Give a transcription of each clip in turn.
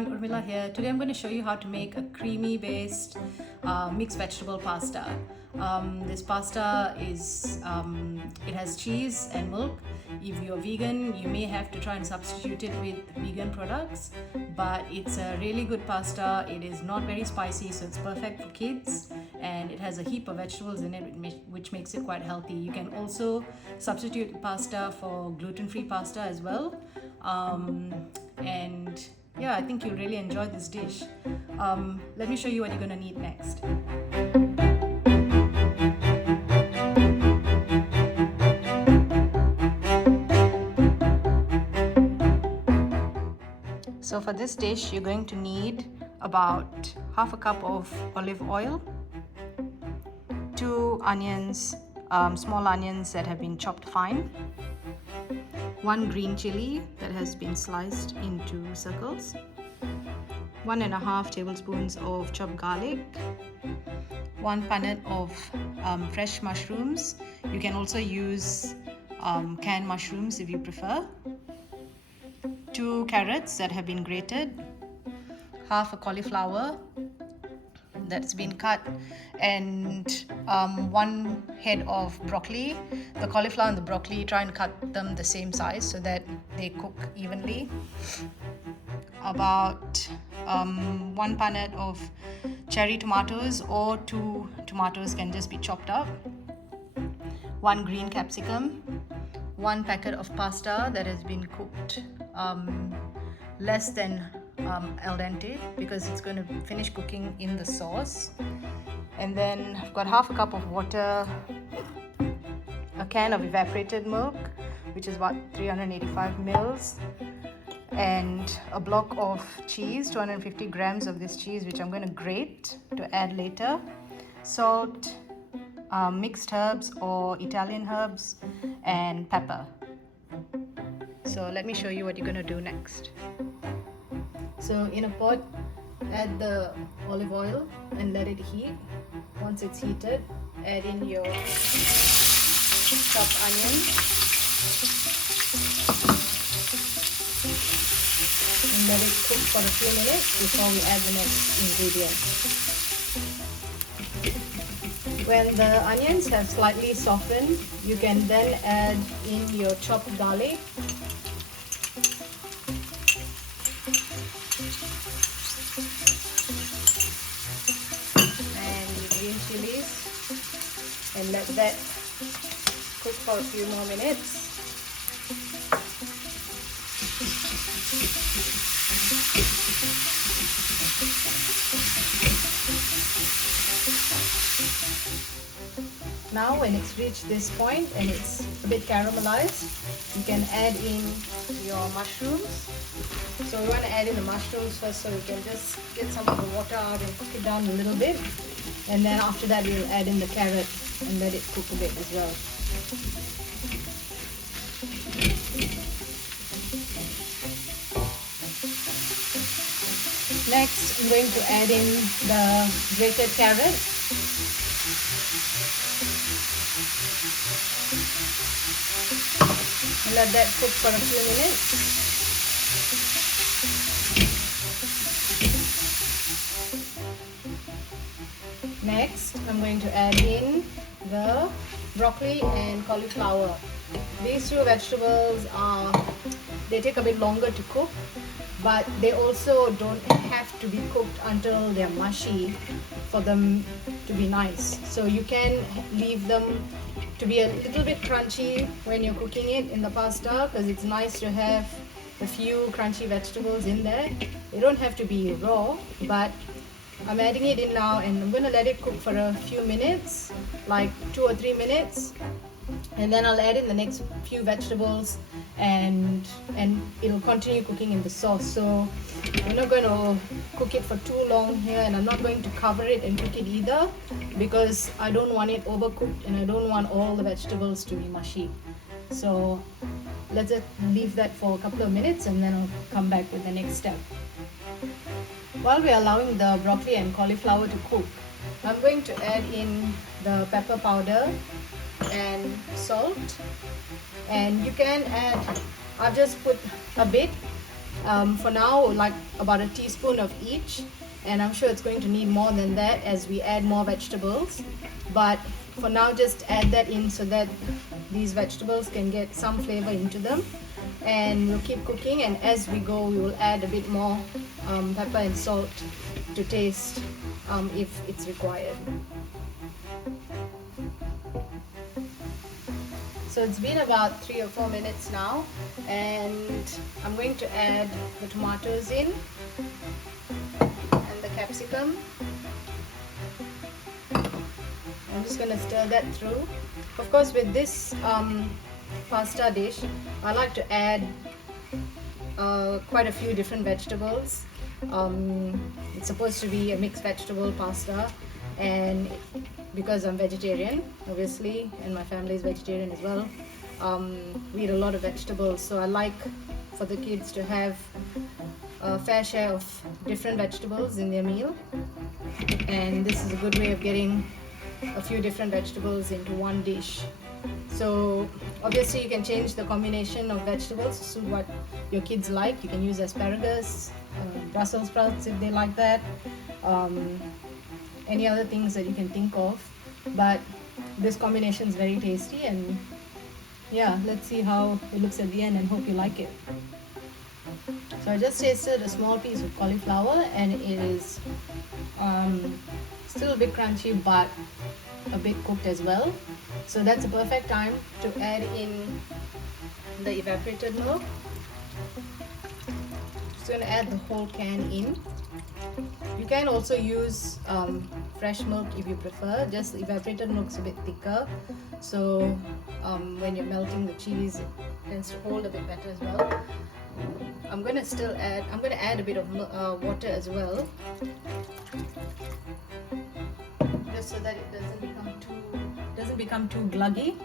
everyone, Urmila here. Today I'm going to show you how to make a creamy based mixed vegetable pasta. This pasta is, it has cheese and milk. If you're vegan, you may have to try and substitute it with vegan products, but it's a really good pasta. It is not very spicy, so it's perfect for kids, and it has a heap of vegetables in it, which makes it quite healthy. You can also substitute pasta for gluten-free pasta as well. And yeah, I think you'll really enjoy this dish. Let me show you what you're going to need next. So for this dish, you're going to need about half a cup of olive oil, 2 onions, small onions that have been chopped fine, 1 green chilli that has been sliced into circles, 1.5 tablespoons of chopped garlic, 1 punnet of fresh mushrooms. You can also use canned mushrooms if you prefer, 2 carrots that have been grated, half a cauliflower that's been cut, and 1 head of broccoli. The cauliflower and the broccoli, try and cut them the same size so that they cook evenly. About 1 punnet of cherry tomatoes, or 2 tomatoes can just be chopped up, 1 green capsicum, 1 packet of pasta that has been cooked less than al dente, because it's going to finish cooking in the sauce. And then I've got half a cup of water, a can of evaporated milk, which is about 385 mils, and a block of cheese, 250 grams of this cheese, which I'm going to grate to add later, salt, mixed herbs or Italian herbs, and pepper. So let me show you what you're going to do next. So in a pot, add the olive oil and let it heat. Once it's heated, add in your chopped onion and let it cook for a few minutes before we add the next ingredient. When the onions have slightly softened, you can then add in your chopped garlic, chilies, and let that cook for a few more minutes. Now when it's reached this point and it's a bit caramelized, you can add in your mushrooms. So we want to add in the mushrooms first, so we can just get some of the water out and cook it down a little bit. And then after that we'll add in the carrot and let it cook a bit as well. Next, I'm going to add in the grated carrot. And let that cook for a few minutes. Next, I'm going to add in the broccoli and cauliflower. These 2 vegetables they take a bit longer to cook, but they also don't have to be cooked until they're mushy for them to be nice. So you can leave them to be a little bit crunchy when you're cooking it in the pasta, because it's nice to have a few crunchy vegetables in there. They don't have to be raw, but I'm adding it in now, and I'm going to let it cook for a few minutes, like 2 or 3 minutes, and then I'll add in the next few vegetables, and it'll continue cooking in the sauce. So I'm not going to cook it for too long here, and I'm not going to cover it and cook it either, because I don't want it overcooked and I don't want all the vegetables to be mushy. So let's just leave that for a couple of minutes, and then I'll come back with the next step. While we're allowing the broccoli and cauliflower to cook, I'm going to add in the pepper powder and salt, and you can add, I've just put a bit For now, like about a teaspoon of each, and I'm sure it's going to need more than that as we add more vegetables. But for now, just add that in so that these vegetables can get some flavor into them, and we'll keep cooking, and as we go we will add a bit more pepper and salt to taste if it's required. So it's been about 3 or 4 minutes now, and I'm going to add the tomatoes in and the capsicum. I'm just going to stir that through. Of course, with this pasta dish, I like to add quite a few different vegetables. It's supposed to be a mixed vegetable pasta, and because I'm vegetarian, obviously, and my family is vegetarian as well, we eat a lot of vegetables, so I like for the kids to have a fair share of different vegetables in their meal, and this is a good way of getting a few different vegetables into one dish. So obviously you can change the combination of vegetables to suit what your kids like. You can use asparagus, Brussels sprouts if they like that, any other things that you can think of, but this combination is very tasty, and yeah, let's see how it looks at the end and hope you like it. So I just tasted a small piece of cauliflower, and it is still a bit crunchy but a bit cooked as well. So that's a perfect time to add in the evaporated milk. Just going to add the whole can in. You can also use fresh milk if you prefer, just evaporated milk's a bit thicker, so when you're melting the cheese it tends to hold a bit better as well. I'm going to add a bit of water as well, just so that it doesn't become too gluggy.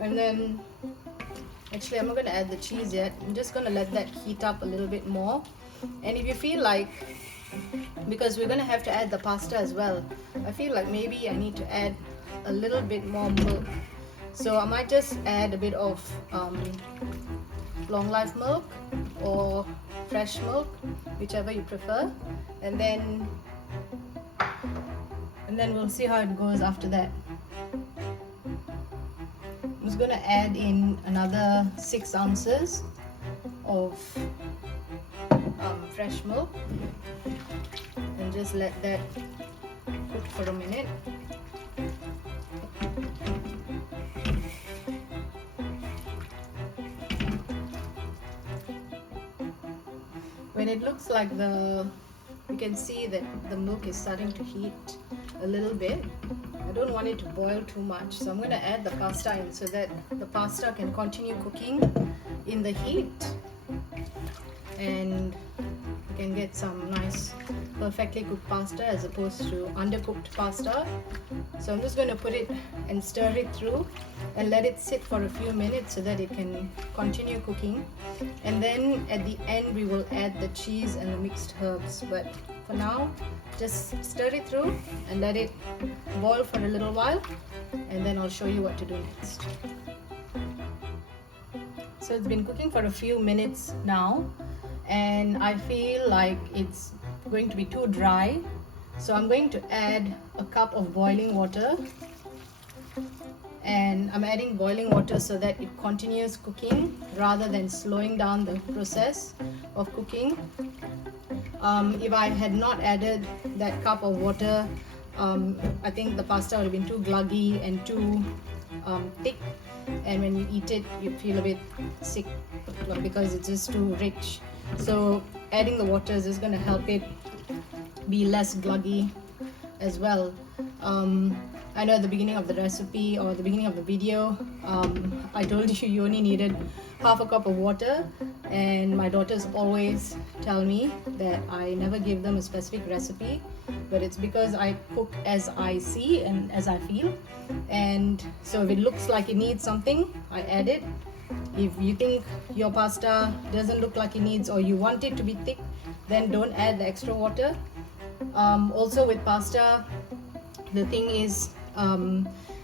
And then actually I'm not going to add the cheese yet. I'm just going to let that heat up a little bit more. And if you feel like, because we're going to have to add the pasta as well, I feel like maybe I need to add a little bit more milk, so I might just add a bit of long life milk or fresh milk, whichever you prefer, and then we'll see how it goes after that. I'm just going to add in another 6 ounces of fresh milk and just let that cook for a minute. When it looks like you can see that the milk is starting to heat a little bit. I don't want it to boil too much, so I'm going to add the pasta in so that the pasta can continue cooking in the heat, and you can get some nice perfectly cooked pasta as opposed to undercooked pasta. So I'm just going to put it and stir it through and let it sit for a few minutes so that it can continue cooking, and then at the end we will add the cheese and the mixed herbs. But for now, just stir it through and let it boil for a little while, and then I'll show you what to do next. So it's been cooking for a few minutes now, and I feel like it's going to be too dry, so I'm going to add a cup of boiling water, and I'm adding boiling water so that it continues cooking rather than slowing down the process of cooking. If I had not added that cup of water, I think the pasta would have been too gluggy and too thick, and when you eat it you feel a bit sick because it's just too rich. So adding the water is just going to help it be less gluggy as well. I know at the beginning of the recipe or the beginning of the video, I told you only needed half a cup of water, and my daughters always tell me that I never give them a specific recipe, but it's because I cook as I see and as I feel, and so if it looks like it needs something, I add it. If you think your pasta doesn't look like it needs, or you want it to be thick, then don't add the extra water. Also with pasta, the thing is,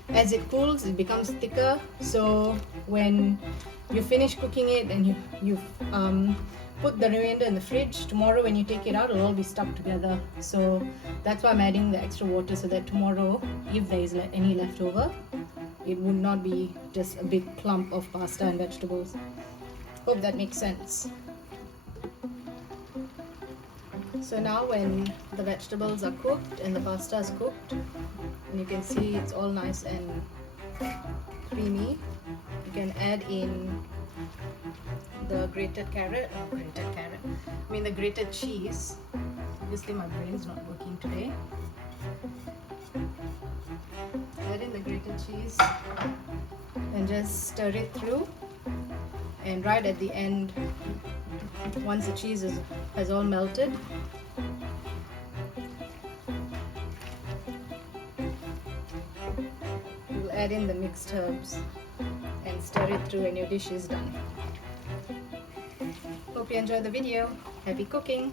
as it cools it becomes thicker, so when you finish cooking it and you've put the remainder in the fridge. Tomorrow when you take it out, it'll all be stuck together. So that's why I'm adding the extra water, so that tomorrow, if there is any left over, it would not be just a big clump of pasta and vegetables. Hope that makes sense. So now when the vegetables are cooked and the pasta is cooked, and you can see it's all nice and creamy, you can add in the grated cheese. Obviously my brain's not working today. Add in the grated cheese and just stir it through, and right at the end, once the cheese has all melted, you'll add in the mixed herbs and stir it through, and your dish is done. Hope you enjoyed the video. Happy cooking!